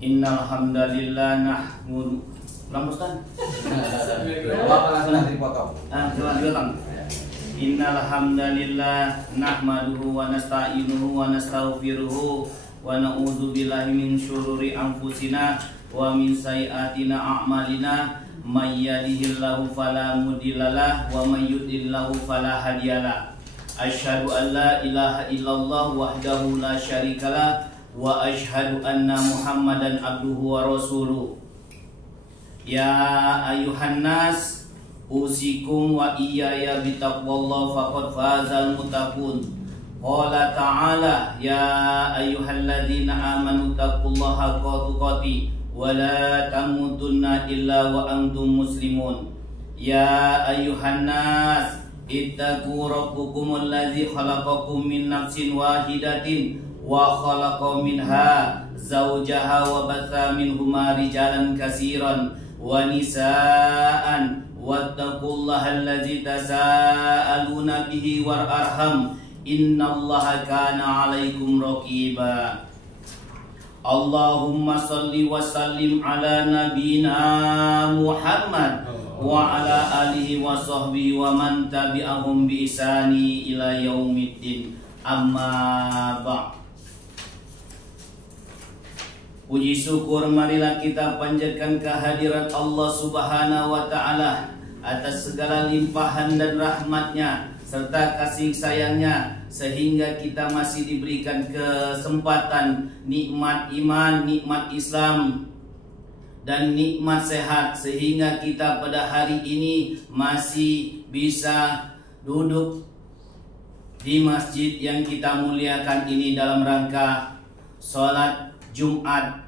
Innal hamdalillah nahmadu. Ulang Ustaz. Apa langsung dipotong? Dipotong. Innal hamdalillah nahmaduhu wa nasta'inuhu wa nastaghfiruhu wa na'udzu billahi min syururi anfusina wa min sayyiatina a'malina may yahdihillahu fala mudhillalah wa may yudhlillahu fala hadiyalah. Asyhadu an la ilaha illallah wahdahu la syarikalah wa asyhadu anna Muhammadan abduhu wa rasuluh. Ya ayuhan nas usikum wa iyaya bitaqwallah faqad fazal muttaqun. Qala ta'ala ya ayyuhalladzina amanu taqullaha haqqa tuqatih wa la tamutunna illa wa antum muslimun. Ya ayyuhan nas ittaqu rabbukumul ladzi khalaqakum min nafsin wahidatin wa khalaqa minha zawjaha wa batha minhuma rijalan katsiran wa nisaan wattaqullaha allazi tasaaluna bihi wal arham innallaha kana 'alaikum raqiba. Allahumma shalli wa sallim ala nabiyyina Muhammad wa ala alihi wa sahbihi wa man tabi'ahum bi ihsani ila yaumiddin. Amma ba'd. Puji syukur marilah kita panjatkan kehadirat Allah Subhanahu wa ta'ala atas segala limpahan dan rahmatnya serta kasih sayangnya, sehingga kita masih diberikan kesempatan nikmat iman, nikmat Islam dan nikmat sehat, sehingga kita pada hari ini masih bisa duduk di masjid yang kita muliakan ini dalam rangka sholat Jumat.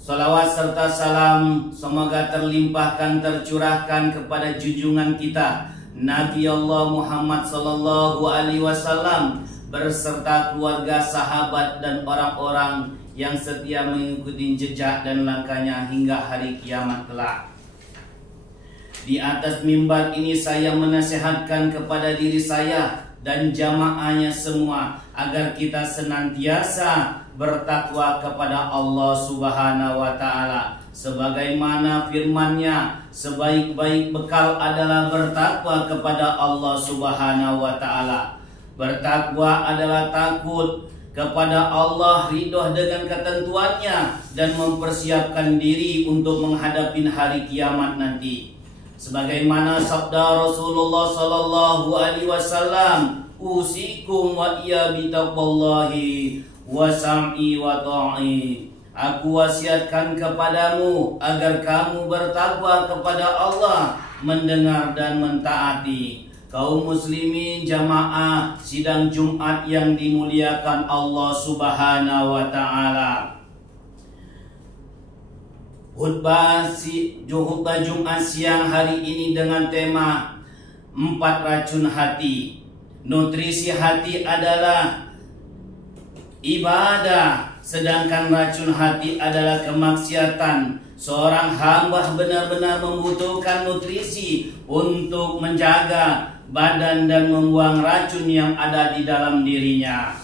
Salawat serta salam semoga terlimpahkan, tercurahkan kepada junjungan kita Nabi Allah Muhammad sallallahu alaihi wasallam berserta keluarga, sahabat dan orang-orang yang setia mengikuti jejak dan langkahnya hingga hari kiamat kelak. Di atas mimbar ini saya menasihatkan kepada diri saya dan jamaahnya semua agar kita senantiasa bertakwa kepada Allah Subhanahu wa ta'ala, sebagaimana firman-Nya, sebaik-baik bekal adalah bertakwa kepada Allah Subhanahu wa ta'ala. Bertakwa adalah takut kepada Allah, ridho dengan ketentuannya dan mempersiapkan diri untuk menghadapi hari kiamat nanti. Sebagaimana sabda Rasulullah sallallahu alaihi wasallam, usikum wa iya bitaqwallahi wa sam'i wa ta'i. Aku wasiatkan kepadamu agar kamu bertakwa kepada Allah, mendengar dan mentaati. Kaum muslimin jamaah sidang Jumat yang dimuliakan Allah Subhanahu wa ta'ala. Khutbah Jumat siang hari ini dengan tema 4 racun hati. Nutrisi hati adalah ibadah, sedangkan racun hati adalah kemaksiatan. Seorang hamba benar-benar membutuhkan nutrisi untuk menjaga badan dan membuang racun yang ada di dalam dirinya.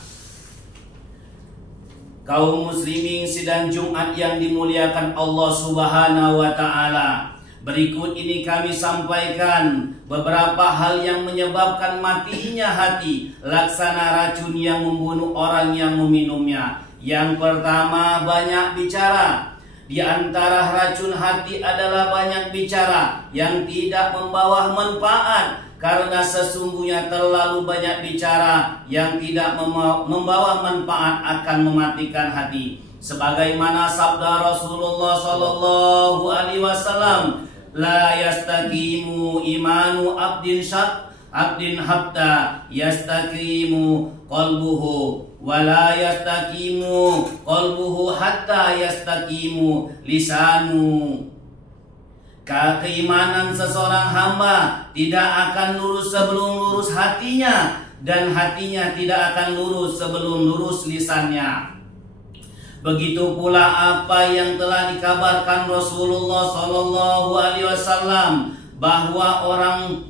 Kaum muslimin sidang Jumat yang dimuliakan Allah Subhanahu wa ta'ala, berikut ini kami sampaikan beberapa hal yang menyebabkan matinya hati, laksana racun yang membunuh orang yang meminumnya. Yang pertama, banyak bicara. Di antara racun hati adalah banyak bicara yang tidak membawa manfaat, karena sesungguhnya terlalu banyak bicara yang tidak membawa manfaat akan mematikan hati. Sebagaimana sabda Rasulullah sallallahu alaihi wasallam, la yastaqimu imanu abdin hatta yastaqimu qalbuhu wa la yastaqimu qalbuhu hatta yastaqimu lisanu. Keimanan seseorang hamba tidak akan lurus sebelum lurus hatinya, dan hatinya tidak akan lurus sebelum lurus lisannya. Begitu pula apa yang telah dikabarkan Rasulullah sallallahu alaihi wasallam bahwa orang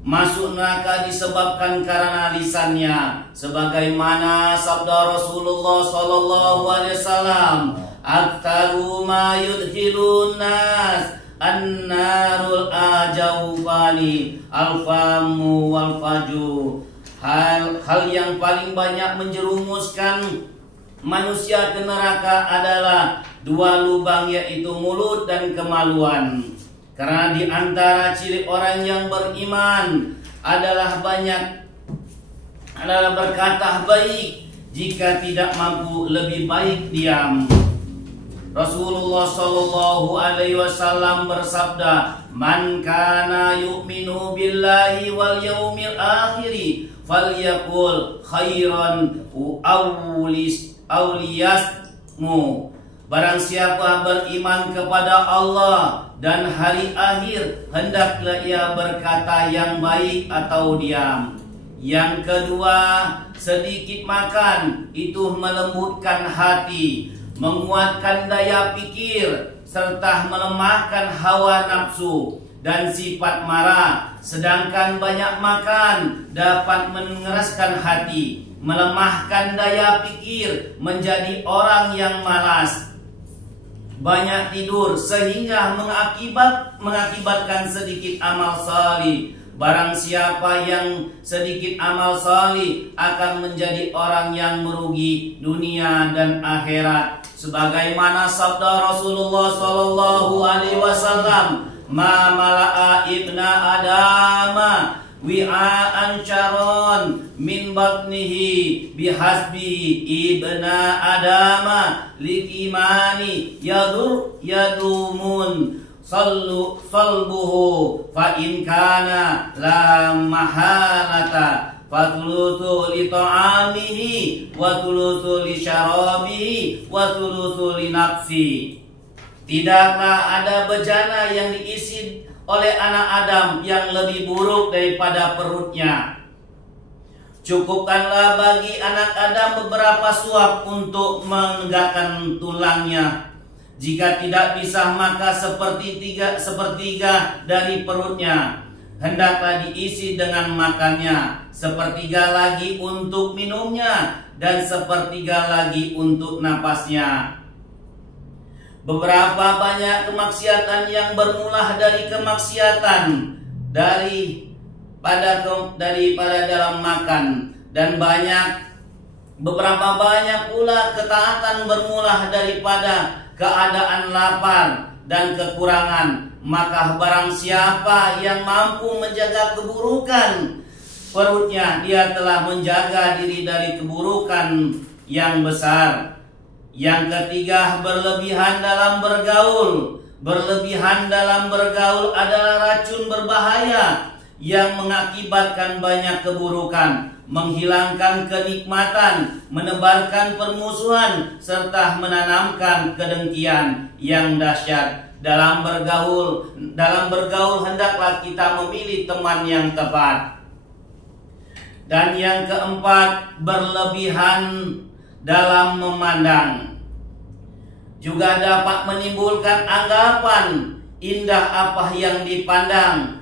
masuk neraka disebabkan karena lisannya, sebagaimana sabda Rasulullah sallallahu alaihi wasallam, "Aktaru ma yudkhilun nas an-narul ajawfani al-famu wal faju." Hal yang paling banyak menjerumuskan manusia ke neraka adalah dua lubang, yaitu mulut dan kemaluan. Karena di antara ciri orang yang beriman adalah berkata baik, jika tidak mampu lebih baik diam. Rasulullah sallallahu alaihi wasallam bersabda, "Man kana yu'minu billahi wal yaumil akhir falyaqul khairan aw liyasmu." Barang siapa beriman kepada Allah dan hari akhir, hendaklah ia berkata yang baik atau diam. Yang kedua, sedikit makan itu melembutkan hati, menguatkan daya pikir, serta melemahkan hawa nafsu dan sifat marah. Sedangkan banyak makan dapat mengeraskan hati, melemahkan daya pikir, menjadi orang yang malas. Banyak tidur sehingga mengakibatkan sedikit amal salih. Barang siapa yang sedikit amal salih akan menjadi orang yang merugi dunia dan akhirat. Sebagaimana sabda Rasulullah sallallahu alaihi wasallam, "Ma mala'a ibna adama wi'aan syaron min batnihi bihasbi ibna adama likimani yadumun salbuhu fa in kana la mahalata fatulutu li ta'amihi wa tulutu li syarabihi wa tulutu li nafsi." Tidaklah ada bejana yang diisi oleh anak Adam yang lebih buruk daripada perutnya. Cukupkanlah bagi anak Adam beberapa suap untuk menegakkan tulangnya. Jika tidak bisa, maka sepertiga dari perutnya hendaklah diisi dengan makannya, sepertiga lagi untuk minumnya, dan sepertiga lagi untuk napasnya. Beberapa banyak kemaksiatan yang bermula dari kemaksiatan daripada dalam makan, dan beberapa banyak pula ketaatan bermula daripada keadaan lapar dan kekurangan. Maka barang siapa yang mampu menjaga keburukan perutnya, dia telah menjaga diri dari keburukan yang besar. Yang ketiga, berlebihan dalam bergaul. Berlebihan dalam bergaul adalah racun berbahaya yang mengakibatkan banyak keburukan, menghilangkan kenikmatan, menebarkan permusuhan, serta menanamkan kedengkian yang dahsyat. Dalam bergaul hendaklah kita memilih teman yang tepat. Dan yang keempat, berlebihan dalam memandang juga dapat menimbulkan anggapan indah apa yang dipandang,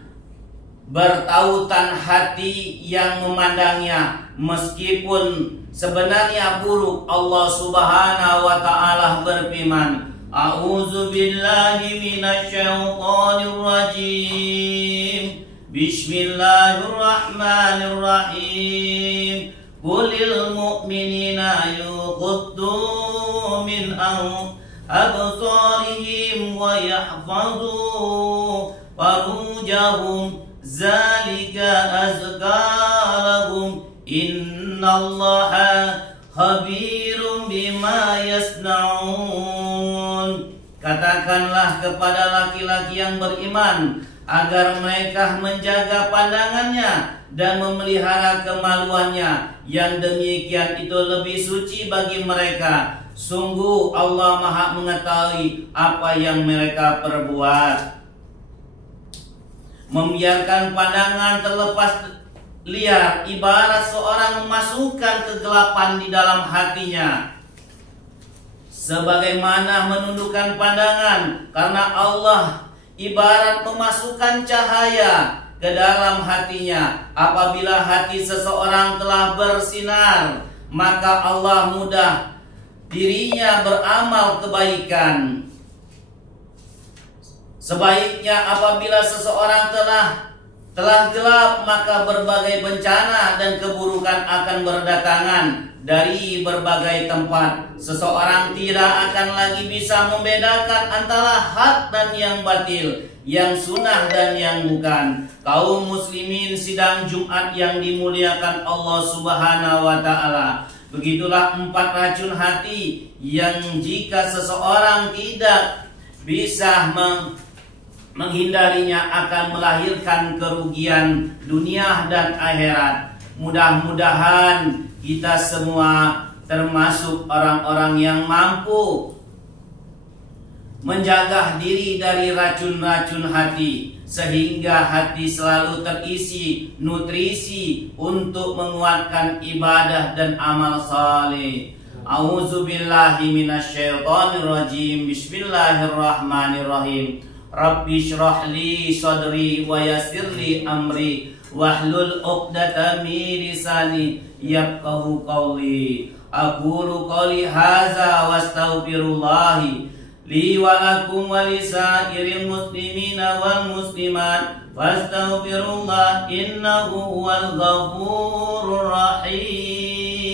bertautan hati yang memandangnya meskipun sebenarnya buruk. Allah Subhanahu wa taala berfirman, "A'udzu billahi minasyaitonir rajim. Bismillahirrahmanirrahim. Qulil mu'minina yughuddu min absarihim wa yahfazu farujahum zalika azka lahum innallaha khabirum bima yasnaun." Katakanlah kepada laki-laki yang beriman agar mereka menjaga pandangannya dan memelihara kemaluannya. Yang demikian itu lebih suci bagi mereka. Sungguh Allah Maha mengetahui apa yang mereka perbuat. Membiarkan pandangan terlepas liar ibarat seorang memasukkan kegelapan di dalam hatinya, sebagaimana menundukkan pandangan karena Allah ibarat memasukkan cahaya ke dalam hatinya. Apabila hati seseorang telah bersinar, maka Allah mudah dirinya beramal kebaikan. Sebaiknya apabila seseorang telah gelap, maka berbagai bencana dan keburukan akan berdatangan dari berbagai tempat. Seseorang tidak akan lagi bisa membedakan antara hak dan yang batil, yang sunnah dan yang bukan. Kaum muslimin sidang Jumat yang dimuliakan Allah Subhanahu wa Ta'ala, begitulah 4 racun hati yang jika seseorang tidak bisa menghindarinya akan melahirkan kerugian dunia dan akhirat. Mudah-mudahan kita semua termasuk orang-orang yang mampu menjaga diri dari racun-racun hati, sehingga hati selalu terisi nutrisi untuk menguatkan ibadah dan amal saleh. A'udzubillahi minasyaitonirrajim. Bismillahirrahmanirrahim. Rabbi shrah li sadri wa yassir li amri wahlul 'uqdatam min lisani yafqahu qawli. Aqulu qawli hadza wastaghfirullah li wa lakum wa lisairil muslimina wal muslimat fastaghfirullah innahu huwal ghafurur rahim.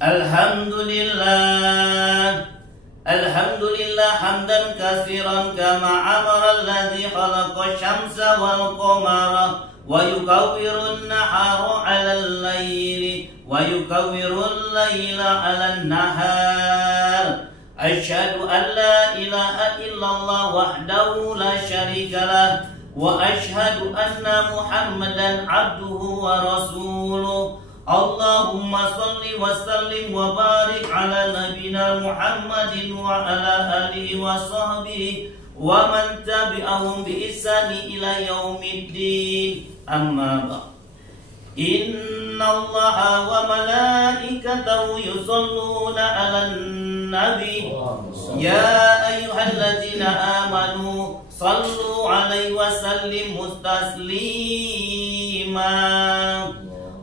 Alhamdulillah hamdan katsiran kama amara alladhi khalaqa syamsa wal qamara wa yukawwirun nahara 'alal layli wa yukawwirul layla 'alan nahar. Asyhadu an la ilaha illallah wahdahu la syarikalah wa asyhadu anna Muhammadan 'abduhu wa rasuluh. Allahumma salli wa sallim wa barik ala nabina Muhammadin wa ala alihi wa sahbihi wa man tabi'ahum bi ihsani ila yaumiddin. Amma ba'd. Inna Allaha wa malaikatahu yusalluna 'alan nabi ya ayyuhalladzina amanu sallu 'alaihi wa sallimu taslima.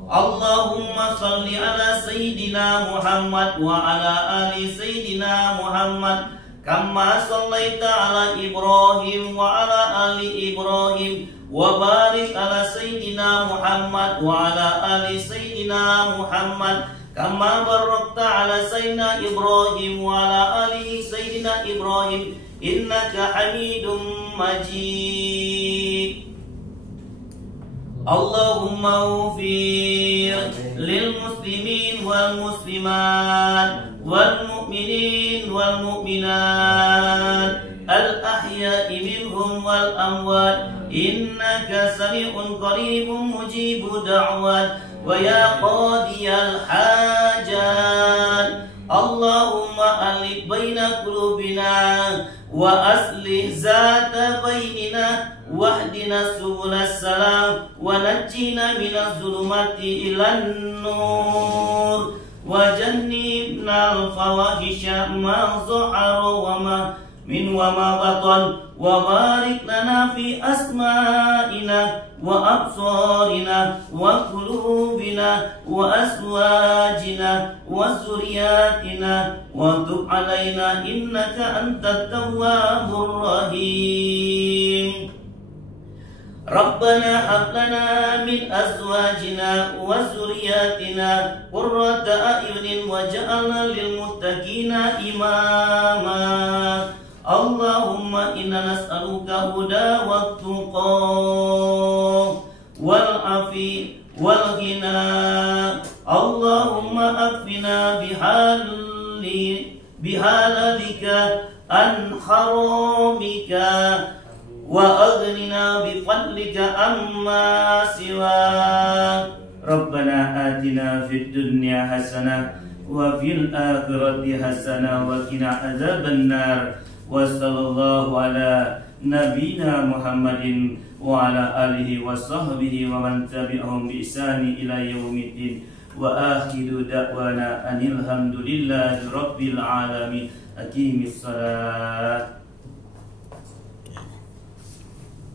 Allahumma salli ala Sayyidina Muhammad wa ala ali Sayyidina Muhammad kama sallaita ala Ibrahim wa ala ali Ibrahim wa barik ala Sayyidina Muhammad wa ala ali Sayyidina Muhammad kama barakta ala Sayyidina Ibrahim wa ala ali Sayyidina Ibrahim innaka Hamidum Majid. Allahumma ufir lil muslimin wal muslimat wal mu'minin wal mu'minat al ahya'i minhum wal amwat innaka sami'un qaribun mujibu da'wat wa ya qadiyal hajat. Allahumma alif baina qulubina wa aslih zata bainina wahdina subulas salam wa najjina minaz zulumati ilan nur wa jannibna al-fawahisha ma zahara wa ma min wa ma batan wa barik lana fi asma'ina wa absarina wa qulubina wa azwajina wa zuriyatina wa tub alaina innaka antat tawwabur rahim. Rabbana hab lana min azwajina wa zuriyatina qurrata a'yunin waj'alna lil muttaqina imama. Allahumma inna nas'aluka huda wa tuqa wal afi wal ghina. Allahumma afina bihalalika an haramika wa aghnina bifadlika amma siwa. Rabbana atina fid dunya hasanah wa fil akhirati hasanah wa qina adzabannar. Wa sallallahu ala nabina Muhammadin wa ala alihi wa sahbihi wa man tabi'ahum bi ihsani ila yaumiddin. Wa akhiru da'wana anil hamdulillahi rabbil alamin. Aqimis salat.